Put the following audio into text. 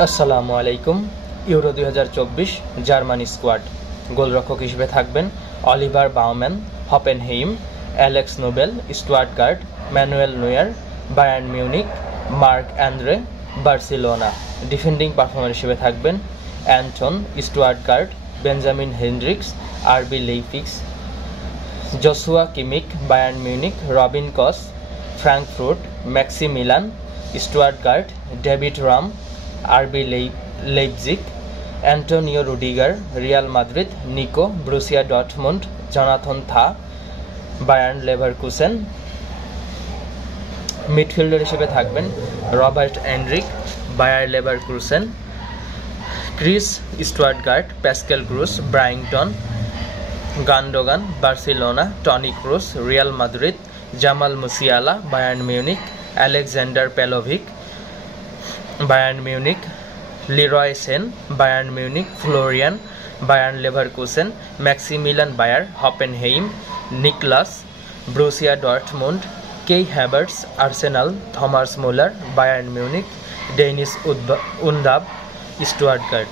আসসালামু আলাইকুম। Euro 2024 Germany squad গোলরক্ষক হিসেবে থাকবেন Oliver Baumann, Hoffenheim, Alex Nübel, Stuttgart, Manuel Neuer, Bayern Munich, Marc André, Barcelona. Defending performer হিসেবে থাকবেন Anton, Stuttgart, Benjamin Henrichs, RB Leipzig, Joshua Kimmich, Bayern Munich, Robin Koch, Frankfurt, Maximilian, Stuttgart, David Raum, RB Leipzig, Antonio Rudiger, Real Madrid, Nico, Borussia Dortmund, Jonathan Tah, Bayern Leverkusen. Midfielder হিসেবে থাকবেন Robert Andrich, Bayer Leverkusen, Chris Stuttgart, Pascal Gross, Brighton, Gundogan, Barcelona, Toni Kroos, Real Madrid, Jamal Musiala, Bayern Munich, Aleksandar Pavlovic, Bayern Munich, Leroy Sane, Bayern Munich, Florian, Bayern Leverkusen, Maximilian Beier, Hoffenheim, Niclas, Borussia Dortmund, Kai Havertz, Arsenal, Thomas Müller, Bayern Munich, Deniz Undav, স্টুয়ার্টগার্ট।